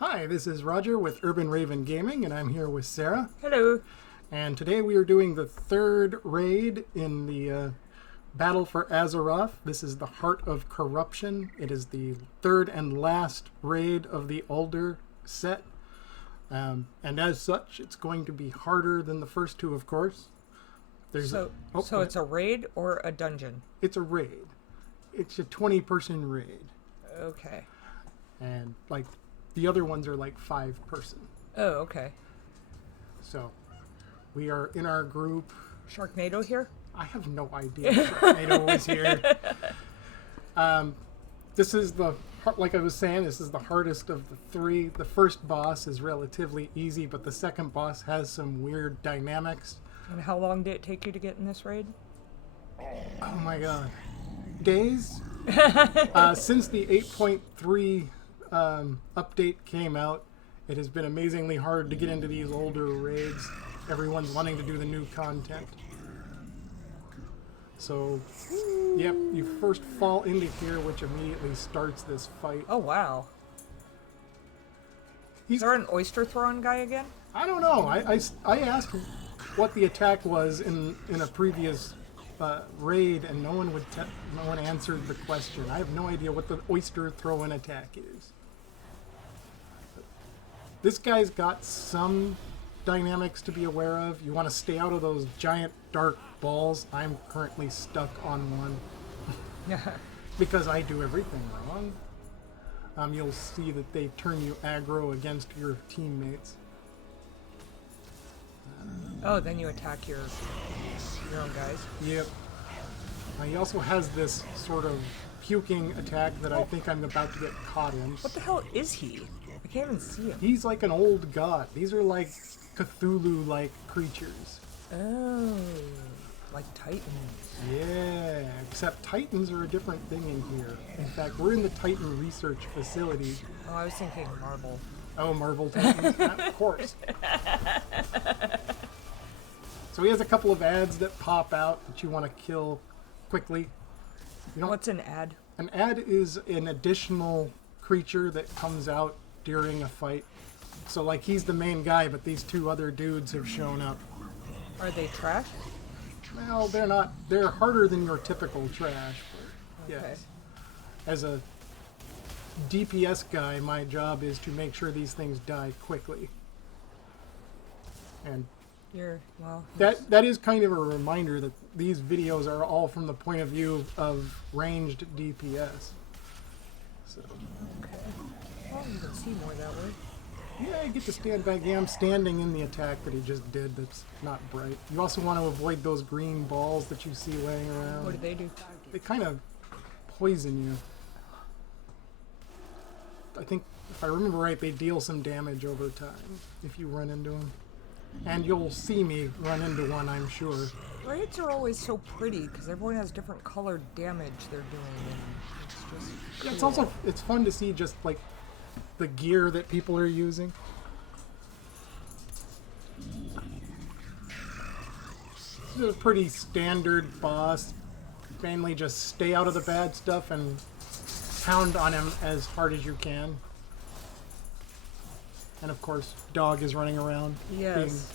Hi, this is Roger with Urban Raven Gaming, and I'm here with Sarah. Hello. And today we are doing the third raid in the Battle for Azeroth. This is the Heart of Corruption. It is the third and last raid of the Uldir set. And as such, it's going to be harder than the first two, of course. So it's a raid or a dungeon? It's a raid. It's a 20-person raid. Okay. And, like, the other ones are like 5-person. Oh, okay. So, we are in our group. Sharknado here? I have no idea Sharknado was here. This is like I was saying, this is the hardest of the three. The first boss is relatively easy, but the second boss has some weird dynamics. And how long did it take you to get in this raid? Oh my god. Days? Since the 8.3 update came out, it has been amazingly hard to get into these older raids. Everyone's wanting to do the new content. So, yep, you first fall into here, which immediately starts this fight. Oh, wow. Is there an oyster throwing guy again? I don't know. I asked what the attack was in a previous raid, and no one answered the question. I have no idea what the oyster throwing attack is. This guy's got some dynamics to be aware of. You want to stay out of those giant dark balls. I'm currently stuck on one because I do everything wrong. You'll see that they turn you aggro against your teammates. Oh, then you attack your own guys. Yep. He also has this sort of puking attack that I think I'm about to get caught in. What the hell is he? I can't even see him. He's like an old god. These are like Cthulhu-like creatures. Oh, like Titans. Yeah, except Titans are a different thing in here. In fact, we're in the Titan research facility. Oh, I was thinking Marvel. Oh, Marvel Titans? Of course. So he has a couple of ads that pop out that you want to kill quickly. What's an ad? An ad is an additional creature that comes out during a fight. So, like, he's the main guy, but these two other dudes have shown up. Are they trash? Well, they're not. They're harder than your typical trash. But Okay. yes. As a DPS guy, my job is to make sure these things die quickly. And that is kind of a reminder that these videos are all from the point of view of ranged DPS. So. Okay. Well, you can see more that way. Yeah, you get to stand back. Yeah, I'm standing in the attack that he just did that's not bright. You also want to avoid those green balls that you see laying around. What do they do? They kind of poison you. I think, if I remember right, they deal some damage over time if you run into them. And you'll see me run into one, I'm sure. Raids are always so pretty because everyone has different colored damage they're doing. And it's just Yeah, it's cool. also it's fun to see just like the gear that people are using. This is a pretty standard boss. Mainly just stay out of the bad stuff and pound on him as hard as you can. And of course, dog is running around. Yes.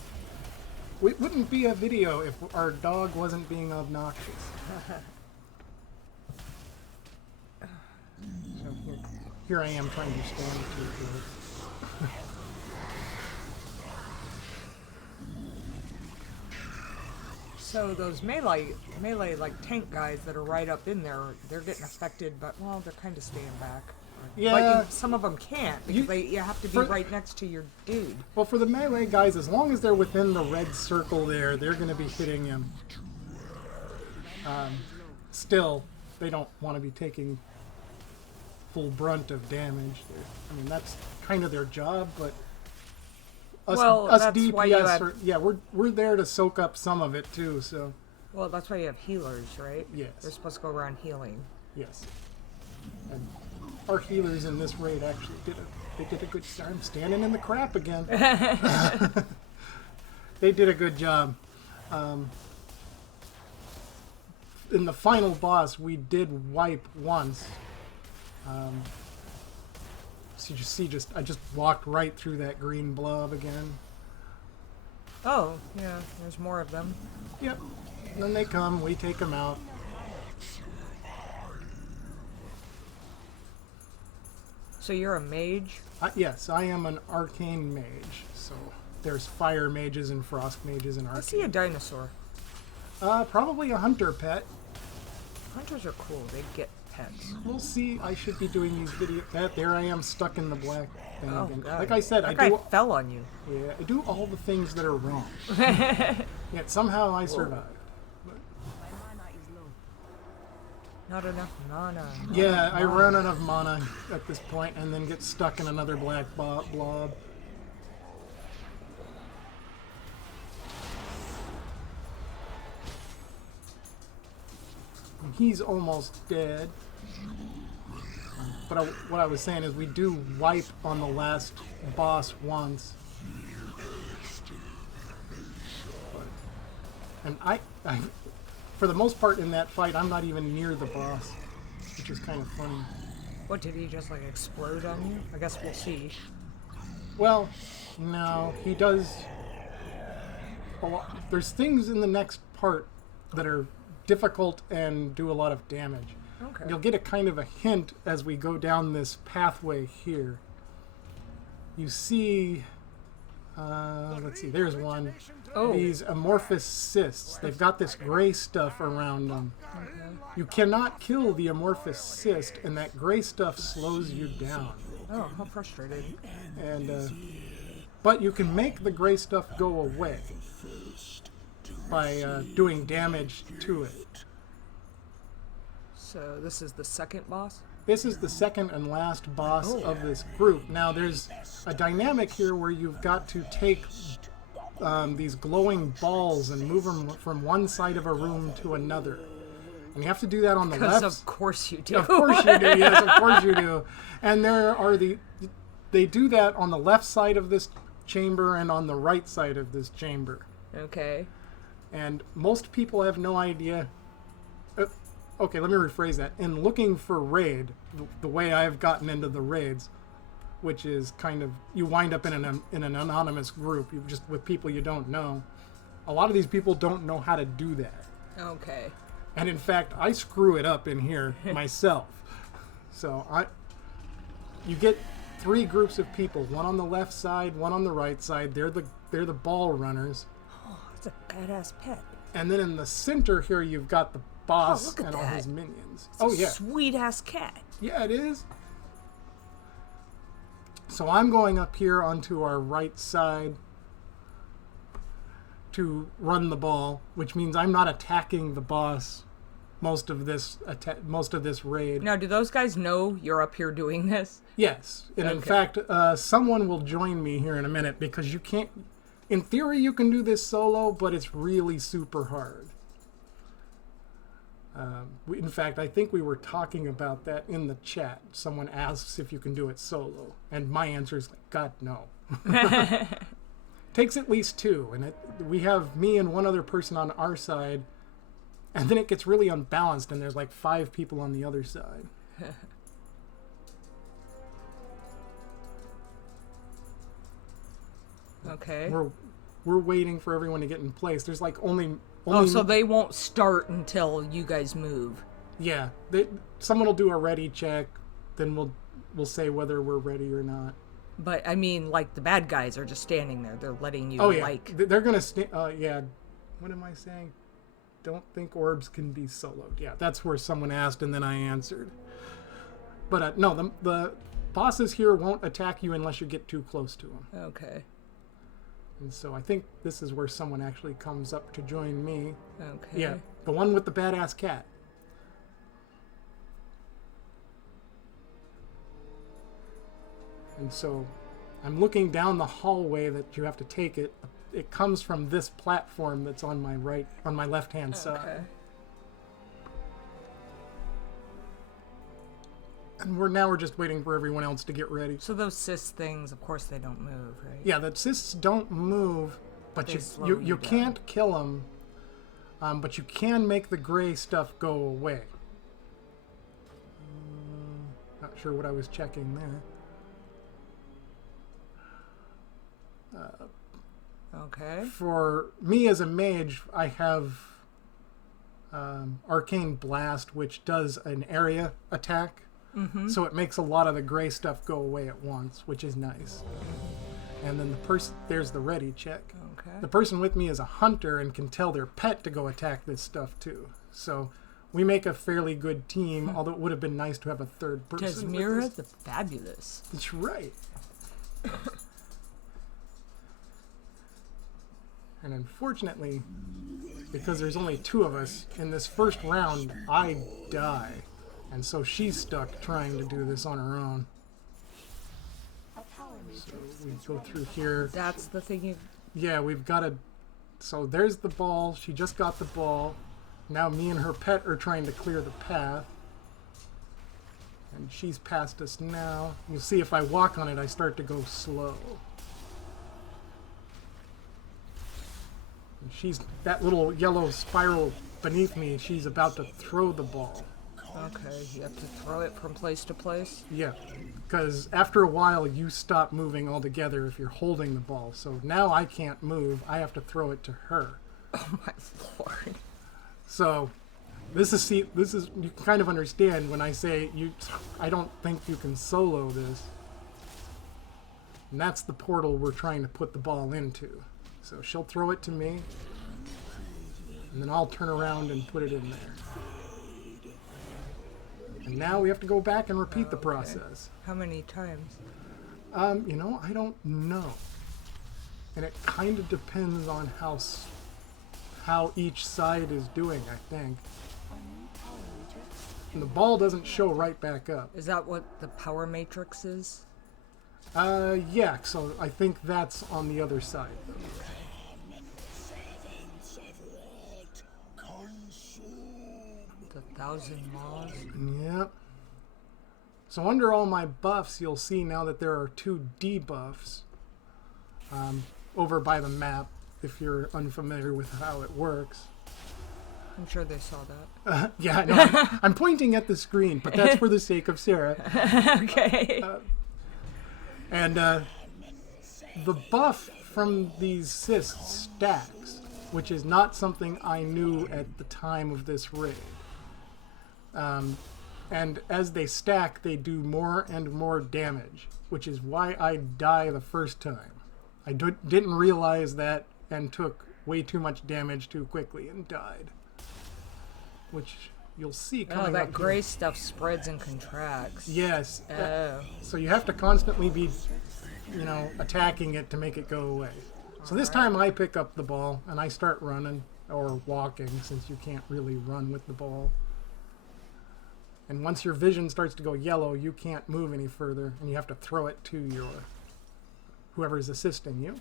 It wouldn't be a video if our dog wasn't being obnoxious. So here I am trying to stand to it. So those melee like tank guys that are right up in there, they're getting affected, but well, they're kind of staying back. Yeah. But some of them can't because you have to be right next to your dude. Well, for the melee guys, as long as they're within the red circle there, they're going to be hitting him. Still, they don't want to be taking full brunt of damage. I mean, that's kind of their job, but us that's DPS, why you have... we're there to soak up some of it too. So. Well, that's why you have healers, right? Yes. They're supposed to go around healing. Yes. And our healers in this raid actually did a good job. I'm standing in the crap again. They did a good job. In the final boss, we did wipe once. So you just see, I just walked right through that green blob again. Oh, yeah, there's more of them. Yep. Then they come, we take them out. So you're a mage? Yes, I am an arcane mage. So there's fire mages and frost mages and I see a arcane. dinosaur. Probably a hunter pet. Hunters are cool. They get pets. We'll see. I should be doing these videos. There I am stuck in the black thing Oh, again. God. Like I said, that I guy do. fell on you. Yeah, I do all the things that are wrong. Yet somehow I survived. Not enough mana. Yeah, I run out of mana at this point and then get stuck in another black blob. And he's almost dead. But what I was saying is we do wipe on the last boss once. And I for the most part in that fight, I'm not even near the boss, which is kind of funny. What, did he just like explode on you? I guess we'll see. Well, no, he does a lot. There's things in the next part that are difficult and do a lot of damage. Okay. You'll get a kind of a hint as we go down this pathway here. You see, let's see, there's one. Oh. These amorphous cysts. They've got this gray stuff around them. You cannot kill the amorphous cyst, and that gray stuff slows you down. Oh, how frustrating. And but you can make the gray stuff go away by doing damage to it. So this is the second boss? This is the second and last boss of this group. Now there's a dynamic here where you've got to take these glowing balls and move them from one side of a room to another. And you have to do that on the left. Because of course you do. Of course you do, yes, of course you do. And they do that on the left side of this chamber and on the right side of this chamber. Okay. And most people have no idea. Okay, let me rephrase that. In looking for raid, the way I've gotten into the raids, which is kind of, you wind up in an anonymous group, you just with people you don't know. A lot of these people don't know how to do that. Okay. And in fact, I screw it up in here myself. So you get 3 groups of people, one on the left side, one on the right side. They're the ball runners. Oh, it's a badass pet. And then in the center here, you've got the boss look at and all that. his minions. It's Oh a yeah, sweet ass cat. yeah, it is. So I'm going up here onto our right side to run the ball, which means I'm not attacking the boss most of this raid. Now, do those guys know you're up here doing this? Yes, and in Okay. fact, someone will join me here in a minute because you can't. In theory, you can do this solo, but it's really super hard. In fact, I think we were talking about that in the chat. Someone asks if you can do it solo, and my answer is, God, no. Takes at least 2, and we have me and one other person on our side, and then it gets really unbalanced, and there's like 5 people on the other side. Okay. We're waiting for everyone to get in place. There's like only Oh, so they won't start until you guys move. Yeah, someone will do a ready check, then we'll say whether we're ready or not. But I mean, like the bad guys are just standing there. They're letting you Oh yeah, like. they're gonna yeah. What am I saying? Don't think orbs can be soloed. Yeah, that's where someone asked and then I answered. But no, the bosses here won't attack you unless you get too close to them. Okay. And so I think this is where someone actually comes up to join me. Okay. Yeah, the one with the badass cat. And so I'm looking down the hallway that you have to take it. It comes from this platform that's on my left-hand side. Okay. And we're just waiting for everyone else to get ready. So those cis things, of course, they don't move, right? Yeah, the cysts don't move, but They slow you you down. can't kill them. But you can make the gray stuff go away. Not sure what I was checking there. Okay. For me as a mage, I have Arcane Blast, which does an area attack. Mm-hmm. So it makes a lot of the gray stuff go away at once, which is nice. And then there's the ready check. Okay. The person with me is a hunter and can tell their pet to go attack this stuff too. So we make a fairly good team, although it would have been nice to have a third person. Jasmira the Fabulous. That's right. And unfortunately, because there's only 2 of us, in this first round, I die. And so she's stuck trying to do this on her own. So we go through here. That's the thing you... Yeah, we've got to... So there's the ball. She just got the ball. Now me and her pet are trying to clear the path. And she's past us now. You'll see if I walk on it, I start to go slow. And she's... That little yellow spiral beneath me, she's about to throw the ball. Okay, you have to throw it from place to place? Yeah, because after a while you stop moving altogether if you're holding the ball. So now I can't move. I have to throw it to her. Oh my lord. So this is you can kind of understand when I say I don't think you can solo this. And that's the portal we're trying to put the ball into. So she'll throw it to me, and then I'll turn around and put it in there. And now we have to go back and repeat the process. How many times? You know, I don't know. And it kind of depends on how each side is doing, I think. And the ball doesn't show right back up. Is that what the power matrix is? Yeah, so I think that's on the other side. The 1,000 Maws? Yep. So under all my buffs, you'll see now that there are 2 debuffs over by the map, if you're unfamiliar with how it works. I'm sure they saw that. Yeah, I know. I'm pointing at the screen, but that's for the sake of Sarah. Okay. And the buff from these cysts stacks, which is not something I knew at the time of this raid. And as they stack, they do more and more damage, which is why I die the first time. I didn't realize that and took way too much damage too quickly and died. Which you'll see coming up. Oh, that gray here. stuff spreads and contracts. Yes. Oh. So you have to constantly be, attacking it to make it go away. So this time I pick up the ball and I start running, or walking, since you can't really run with the ball. And once your vision starts to go yellow, you can't move any further, and you have to throw it to whoever's assisting you.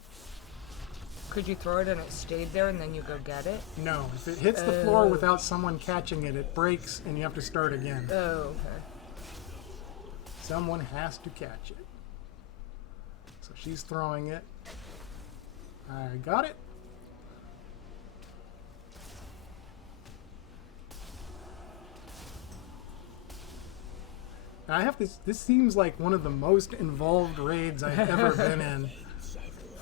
Could you throw it and it stayed there and then you go get it? No, if it hits the floor without someone catching it, it breaks and you have to start again. Oh, okay. Someone has to catch it. So she's throwing it. I got it. I have this seems like one of the most involved raids I've ever been in.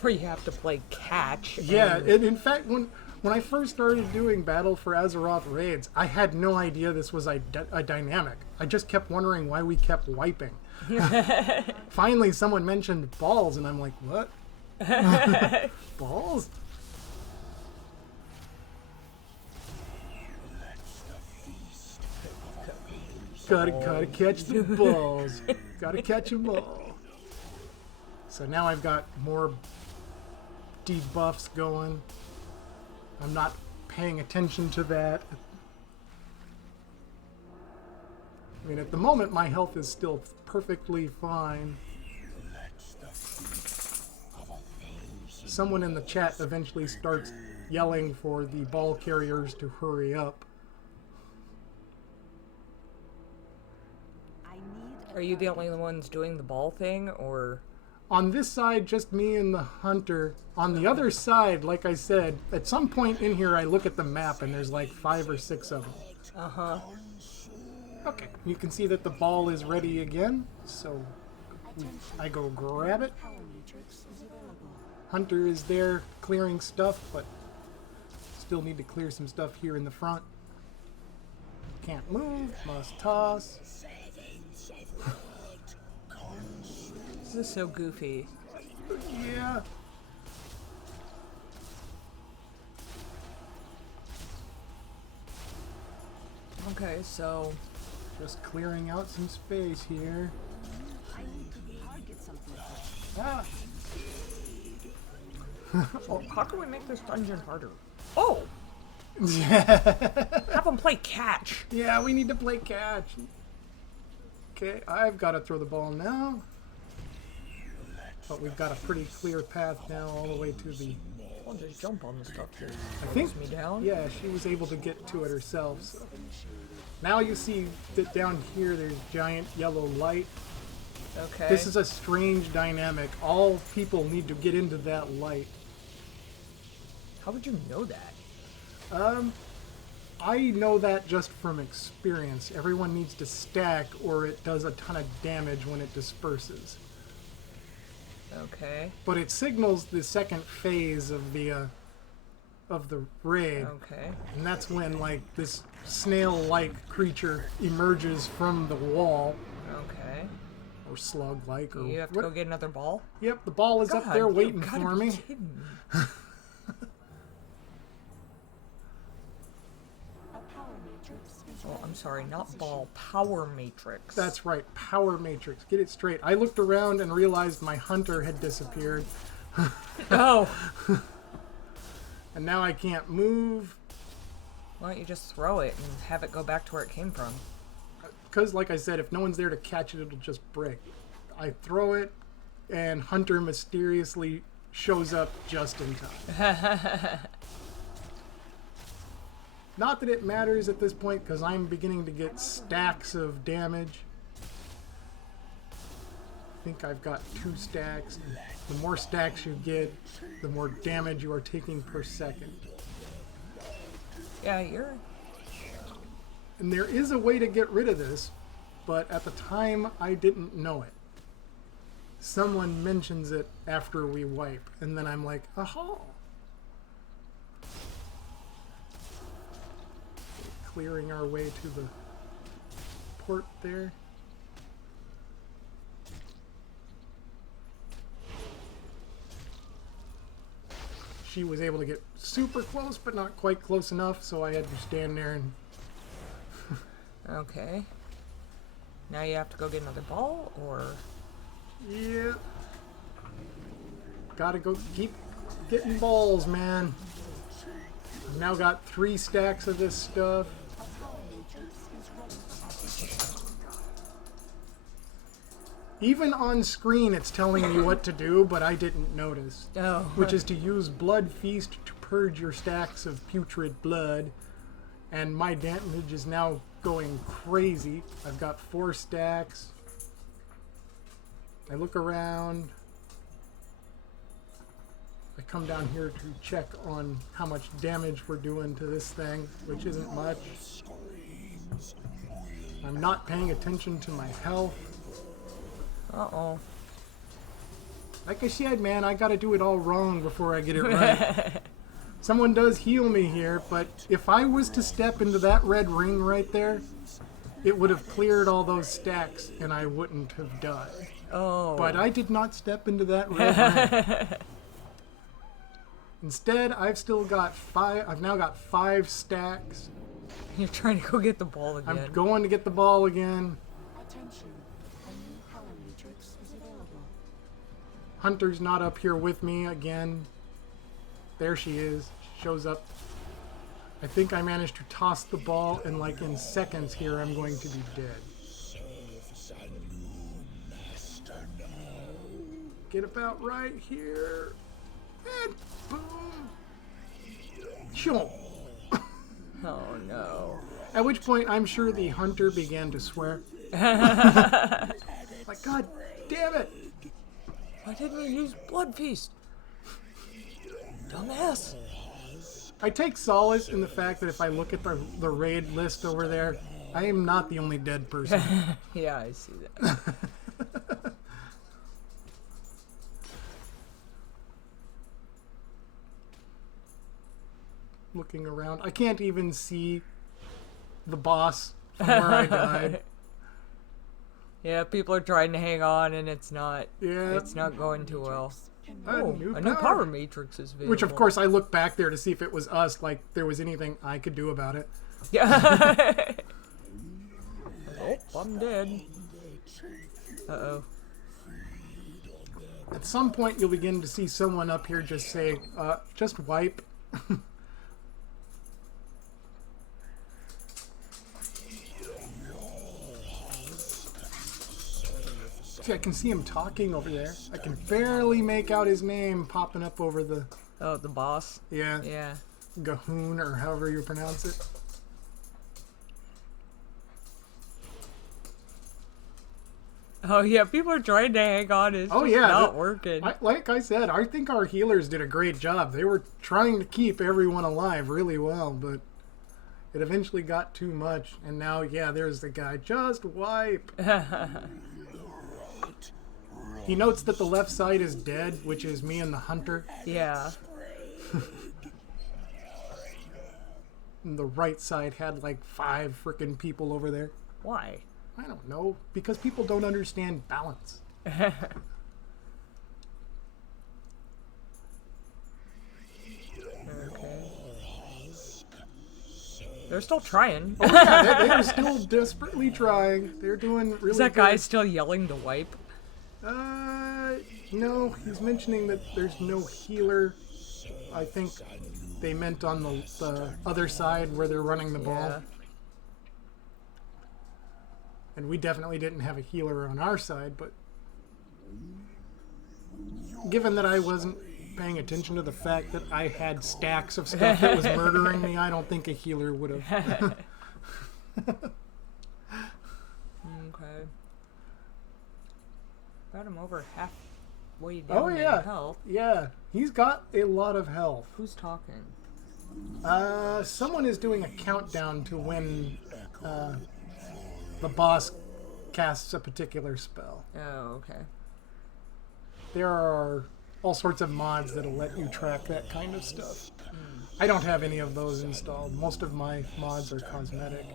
Where you have to play catch. Yeah, and in fact, when I first started doing Battle for Azeroth raids, I had no idea this was a dynamic. I just kept wondering why we kept wiping. Finally, someone mentioned balls, and I'm like, what? Balls? Gotta catch the balls. Gotta catch them all. So now I've got more debuffs going. I'm not paying attention to that. I mean, at the moment, my health is still perfectly fine. Someone in the chat eventually starts yelling for the ball carriers to hurry up. Are you the only ones doing the ball thing, or? On this side, just me and the hunter. On the other side, like I said, at some point in here I look at the map and there's like 5 or 6 of them. Uh-huh. Okay, you can see that the ball is ready again, so I go grab it. Hunter is there clearing stuff, but still need to clear some stuff here in the front. Can't move, must toss. This is so goofy. Yeah. Okay, so Just clearing out some space here. Ah. well, how can we make this dungeon harder? Oh! Have them play catch. Yeah, we need to play catch. Okay, I've got to throw the ball now. But we've got a pretty clear path now all the way to the... I'll just jump on the stuff that I think, slows me down. yeah, she was able to get to it herself. So. Now you see that down here there's giant yellow light. Okay. This is a strange dynamic. All people need to get into that light. How would you know that? I know that just from experience. Everyone needs to stack or it does a ton of damage when it disperses. Okay. But it signals the second phase of the raid. Okay. And that's when like this snail-like creature emerges from the wall. Okay. Or slug-like. Or You have to go get another ball? Yep, the ball is up there waiting you gotta for be me. kidding me. Oh, I'm sorry, not ball, power matrix. That's right, power matrix. Get it straight. I looked around and realized my hunter had disappeared. Oh! And now I can't move. Why don't you just throw it and have it go back to where it came from? Because, like I said, if no one's there to catch it, it'll just break. I throw it, and Hunter mysteriously shows up just in time. Not that it matters at this point, because I'm beginning to get stacks of damage. I think I've got 2 stacks. The more stacks you get, the more damage you are taking per second. Yeah, you're... And there is a way to get rid of this, but at the time I didn't know it. Someone mentions it after we wipe, and then I'm like, aha! Clearing our way to the port there. She was able to get super close, but not quite close enough, so I had to stand there and... Okay. Now you have to go get another ball, or... Yeah. Gotta go keep getting balls, man. I've now got 3 stacks of this stuff. Even on screen, it's telling me what to do, but I didn't notice. Oh. Which is to use Blood Feast to purge your stacks of putrid blood. And my damage is now going crazy. I've got 4 stacks. I look around. I come down here to check on how much damage we're doing to this thing, which isn't much. I'm not paying attention to my health. Uh-oh. Like I said, man, I gotta do it all wrong before I get it right. Someone does heal me here, but if I was to step into that red ring right there, it would have cleared all those stacks and I wouldn't have died. Oh. But I did not step into that red ring. Instead, I've now got 5 stacks. You're trying to go get the ball again. I'm going to get the ball again. Attention, a new power matrix is available. Hunter's not up here with me again. There she is. She shows up. I think I managed to toss the ball, and like in seconds here, I'm going to be dead. Get about right here. And boom. Chomp. Oh, no. At which point, I'm sure the hunter began to swear. Like, God damn it! Why didn't you use Blood Feast? Dumbass. I take solace in the fact that if I look at the raid list over there, I am not the only dead person. Yeah, I see that. looking around. I can't even see the boss from where I died. Yeah, people are trying to hang on, and it's not going too well. A Oh, new a new power. power matrix is available. Which, of course, I looked back there to see if it was us, like there was anything I could do about it. Yeah. Oh, I'm dead. Uh-oh. At some point, you'll begin to see someone up here just say, just wipe. See, I can see him talking over there. I can barely make out his name popping up over the... Oh, the boss? Yeah. Yeah. Gahoon, or however you pronounce it. Oh, yeah, people are trying to hang on. It's just not working. Like I said, I think our healers did a great job. They were trying to keep everyone alive really well, but it eventually got too much. And now, yeah, there's the guy. Just wipe. He notes that the left side is dead, which is me and the hunter. Yeah. And the right side had like 5 frickin' people over there. Why? I don't know. Because people don't understand balance. Okay. They're still trying. Oh yeah, they are still desperately trying. They're doing really Is that good. guy still yelling to wipe? No, he's mentioning that there's no healer. I think they meant on the other side where they're running the ball. Yeah. And we definitely didn't have a healer on our side, but given that I wasn't paying attention to the fact that I had stacks of stuff that was murdering me, I don't think a healer would have. Okay. Got him over halfway down in health. Yeah. He's got a lot of health. Who's talking? Someone is doing a countdown to when the boss casts a particular spell. Oh, okay. There are all sorts of mods that'll let you track that kind of stuff. I don't have any of those installed. Most of my mods are cosmetic.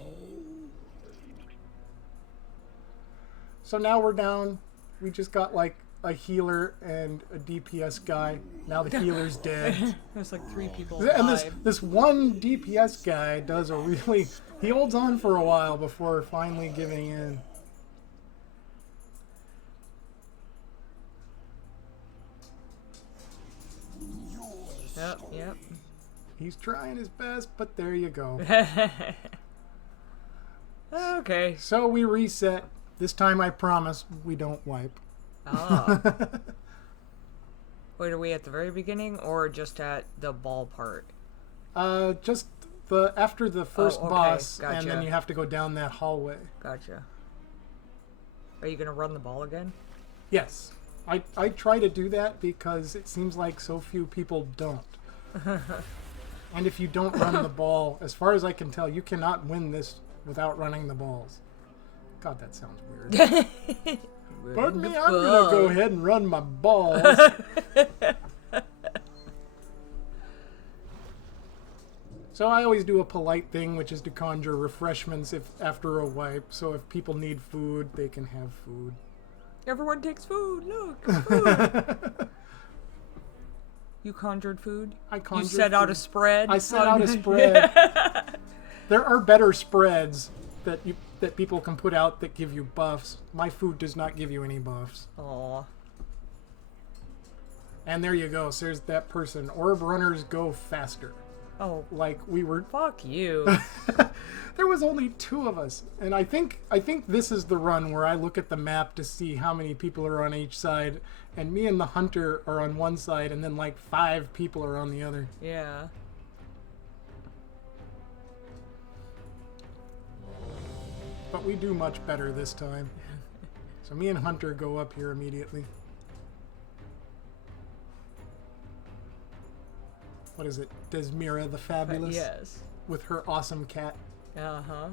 So now we're down. We just got like a healer and a DPS guy. Now the healer's dead. There's like 3 people And alive. this one DPS guy does a really... He holds on for a while before finally giving in. Yep. He's trying his best, but there you go. Okay. So we reset. This time I promise we don't wipe. Oh. Wait, are we at the very beginning or just at the ball part? Just after the first okay. boss, Gotcha. and then you have to go down that hallway. Gotcha. Are you gonna run the ball again? Yes. I try to do that because it seems like so few people don't. And if you don't run the ball, as far as I can tell, you cannot win this without running the balls. God, that sounds weird. Pardon me, I'm gonna go ahead and run my balls. So I always do a polite thing, which is to conjure refreshments after a wipe. So if people need food, they can have food. Everyone takes food. Look, food. You conjured food? I conjured You set out food. a spread? I set out a spread. There are better spreads that people can put out that give you buffs. My food does not give you any buffs. Aw. And there you go. So there's that person. Orb runners go faster. Oh, Like we were. fuck you. There was only 2 of us, and I think this is the run where I look at the map to see how many people are on each side, and me and the hunter are on one side, and then like 5 people are on the other. Yeah. But we do much better this time. So me and Hunter go up here immediately. What is it? Desmira the Fabulous? Yes. With her awesome cat. Uh-huh.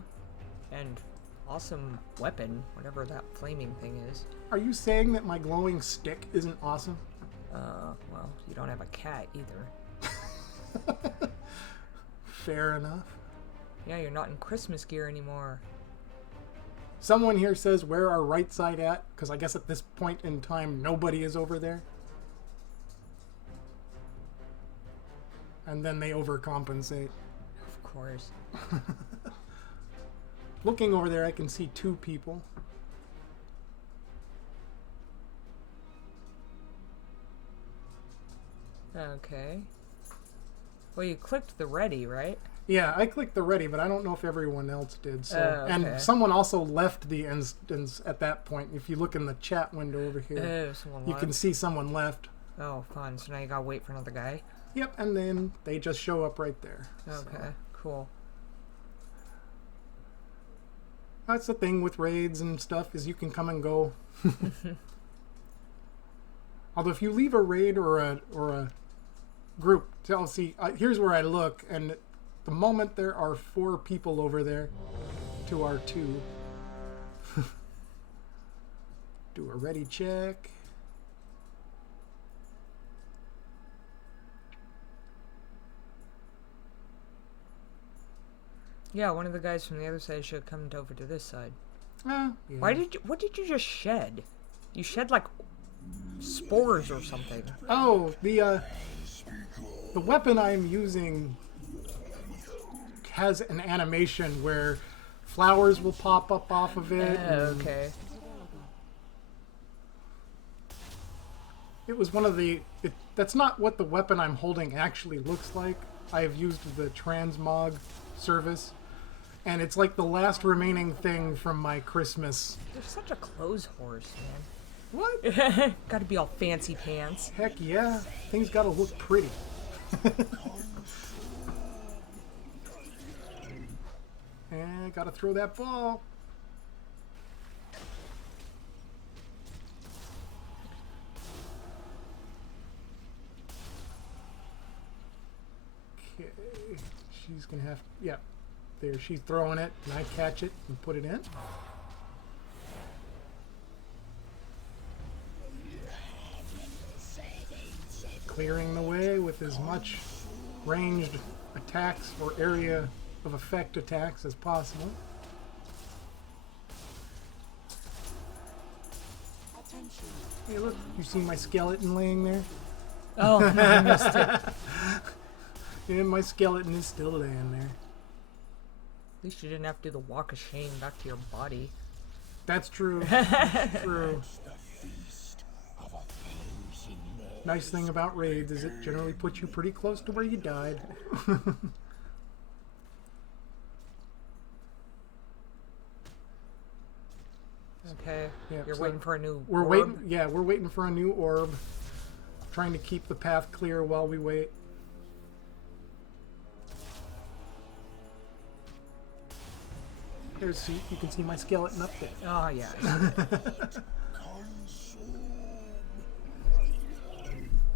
And awesome weapon, whatever that flaming thing is. Are you saying that my glowing stick isn't awesome? Well, you don't have a cat either. Fair enough. Yeah, you're not in Christmas gear anymore. Someone here says, where are right side at? Because I guess at this point in time, nobody is over there. And then they overcompensate. Of course. Looking over there, I can see 2 people. Okay. Well, you clicked the ready, right? Yeah, I clicked the ready, but I don't know if everyone else did. So, Oh, okay. And someone also left the instance at that point. If you look in the chat window over here, Someone you left. can see someone left. Oh, fun. So now you gotta wait for another guy? Yep, and then they just show up right there. Okay, So, cool. that's the thing with raids and stuff, is you can come and go. Although if you leave a raid or a group, here's where I look, and the moment there are 4 people over there to our 2. Do a ready check. Yeah, one of the guys from the other side should have come over to this side. Yeah. What did you just shed? You shed like spores or something. Oh, the weapon I'm using has an animation where flowers will pop up off of it. and Okay. It was one of the... that's not what the weapon I'm holding actually looks like. I have used the transmog service, and it's like the last remaining thing from my Christmas. You're such a clothes horse, man. What? Gotta be all fancy pants. Heck yeah. Things gotta look pretty. And gotta throw that ball. Okay. She's gonna have... yeah. There, she's throwing it, and I catch it and put it in. Clearing the way with as much ranged attacks or area of effect attacks as possible. Attention. Hey look, you see my skeleton laying there? Oh, no, I missed it. And my skeleton is still laying there. At least you didn't have to do the walk of shame back to your body. That's true. True. Nice thing about raids is it generally puts you pretty close to where you died. Okay. Yeah, You're so waiting for a new We're orb? waiting. Yeah, we're waiting for a new orb. Trying to keep the path clear while we wait. There's, you can see my skeleton up there. Oh, yeah.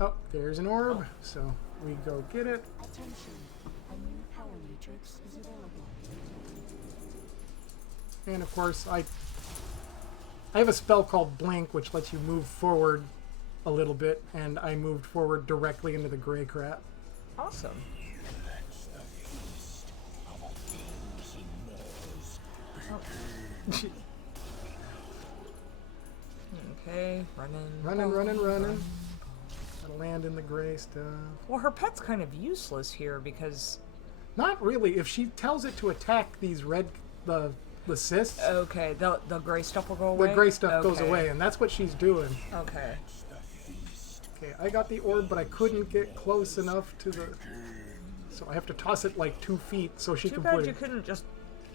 Oh, there's an orb, so we go get it. Attention. A new power matrix is available. And of course, I have a spell called Blink, which lets you move forward a little bit, and I moved forward directly into the gray crap. Awesome. Okay, running. Running. Gotta land in the gray stuff. Well, her pet's kind of useless here because... Not really. If she tells it to attack these the cysts, Okay, the gray stuff will go away? the gray stuff goes Okay. away, and that's what she's doing. Okay. Okay, I got the orb, but I couldn't get close enough to the... So I have to toss it like 2 feet so she Too can bad put you it... couldn't just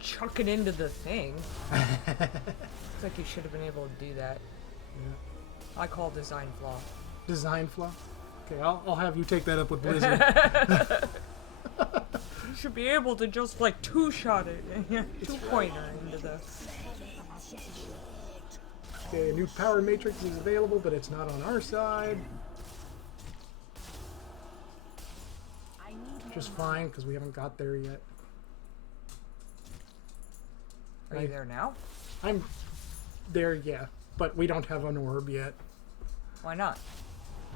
chuck it into the thing. It's like you should have been able to do that. I call design flaw. Design flaw? Okay, I'll have you take that up with Blizzard. You should be able to just like two-shot it. Two-pointer into the... Okay, a new power matrix is available, but it's not on our side. Just fine, because we haven't got there yet. Are you there now? I'm there, yeah, but we don't have an orb yet. Why not?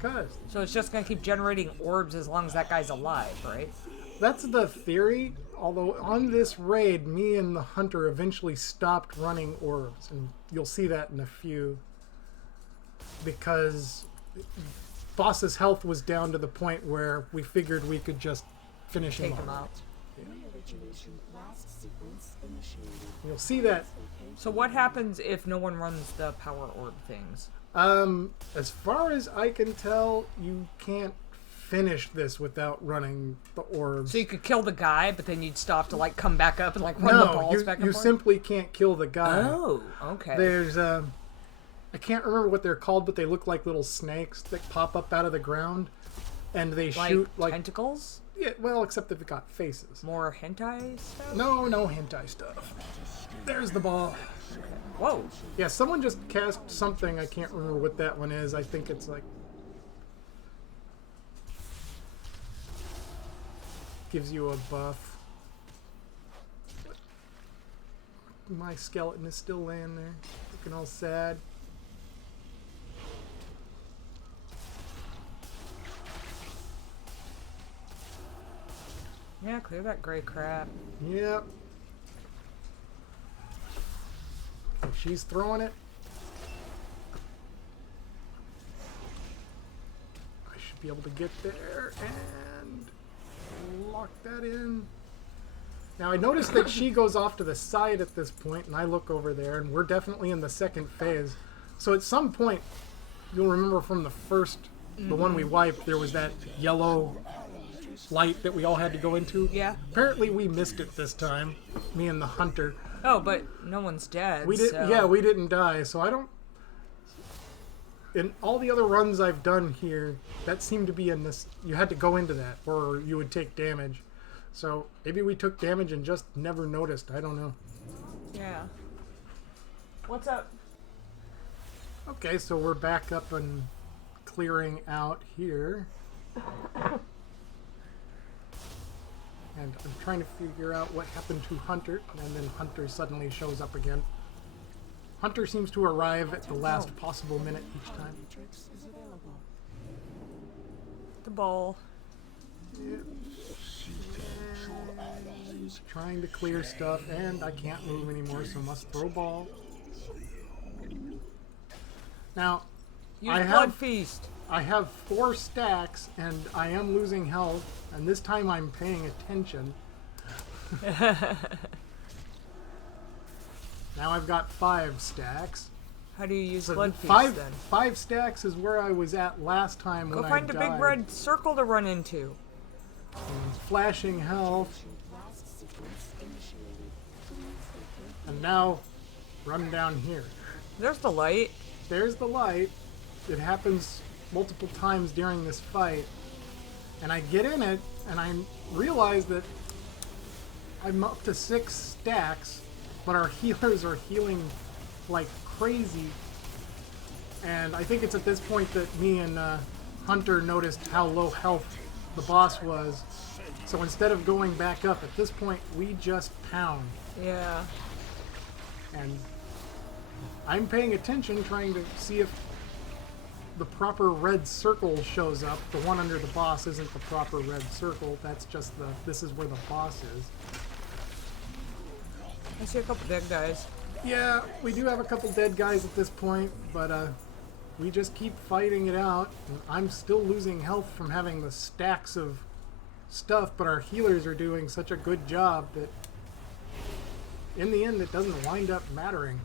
Cause So it's just gonna keep generating orbs as long as that guy's alive, right? That's the theory. Although on this raid, me and the hunter eventually stopped running orbs, and you'll see that in a few. Because boss's health was down to the point where we figured we could just finish him Take him off. out. Reorigination last sequence initiated. You'll see that. So what happens if no one runs the power orb things? As far as I can tell, you can't finish this without running the orbs. So you could kill the guy, but then you'd stop to like come back up and like run the No, balls you, back and you forth? simply can't kill the guy. Oh, okay. There's I can't remember what they're called, but they look like little snakes that pop up out of the ground, and they like shoot like tentacles? yeah. Well, except they've got faces. More hentai stuff? No hentai stuff. There's the ball. Whoa. Yeah, someone just cast something. I can't remember what that one is. I think it's like gives you a buff. My skeleton is still laying there, looking all sad. Yeah, clear that gray crap. Yep. She's throwing it. I should be able to get there and lock that in. Now I noticed that she goes off to the side at this point, and I look over there, and we're definitely in the second phase. So at some point, you'll remember from the first, the one we wiped, there was that yellow light that we all had to go into. Yeah. Apparently we missed it this time, me and the hunter. Oh, but no one's dead. We did, so. yeah, we didn't die. So I don't. In all the other runs I've done here, that seemed to be in this. You had to go into that, or you would take damage. So maybe we took damage and just never noticed. I don't know. Yeah. What's up? Okay, so we're back up and clearing out here. And I'm trying to figure out what happened to Hunter, and then Hunter suddenly shows up again. Hunter seems to arrive at the last possible minute each time. Matrix is available. The ball. Yep. Trying to clear stuff, and I can't move anymore, so must throw ball. Now, Use I blood have feast. I have 4 stacks, and I am losing health, and this time I'm paying attention. Now I've got 5 stacks. How do you use So blood feast five, then? 5 stacks is where I was at last time Go when find I a died. big red circle to run into. And flashing health, Last sequence initiated. Please and now run down here. There's the light. There's the light. It happens multiple times during this fight, and I get in it, and I realize that I'm up to 6 stacks, but our healers are healing like crazy. And I think it's at this point that me and Hunter noticed how low health the boss was. So instead of going back up, at this point we just pound. Yeah. And I'm paying attention, trying to see if the proper red circle shows up. The one under the boss isn't the proper red circle. That's just the, this is where the boss is. I see a couple dead guys. Yeah, we do have a couple dead guys at this point, but we just keep fighting it out. And I'm still losing health from having the stacks of stuff, but our healers are doing such a good job that in the end it doesn't wind up mattering.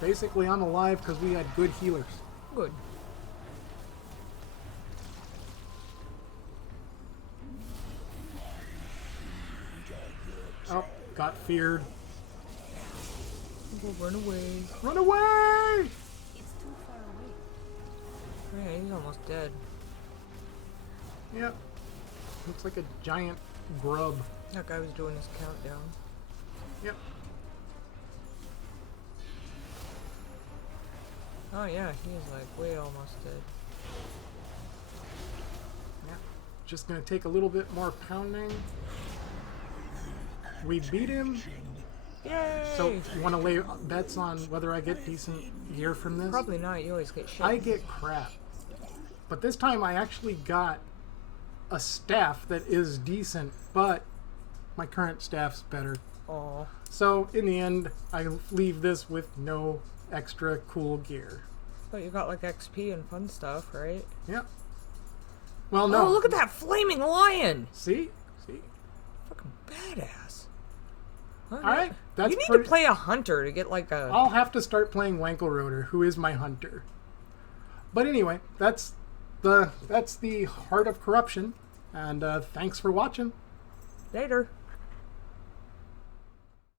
Basically, I'm alive because we had good healers. Good. Oh, got feared. Go run away. Run away! It's too far away. Yeah, he's almost dead. Yep. Looks like a giant grub. That guy was doing his countdown. Yep. Oh yeah, he is like way almost dead. Yep. Just gonna take a little bit more pounding. We beat him. Yay! So, you want to lay bets on whether I get decent gear from this? Probably not. You always get shit. I get crap. But this time I actually got a staff that is decent, but my current staff's better. Oh. So in the end, I leave this with no extra cool gear. But you got like XP and fun stuff, right? Yep. Well, no. Oh, look at that flaming lion! See? Fucking badass. All right. That's You need pretty- to play a hunter to get like a. I'll have to start playing Wankelroder, who is my hunter. But anyway, that's the Heart of Corruption, and thanks for watching. Later.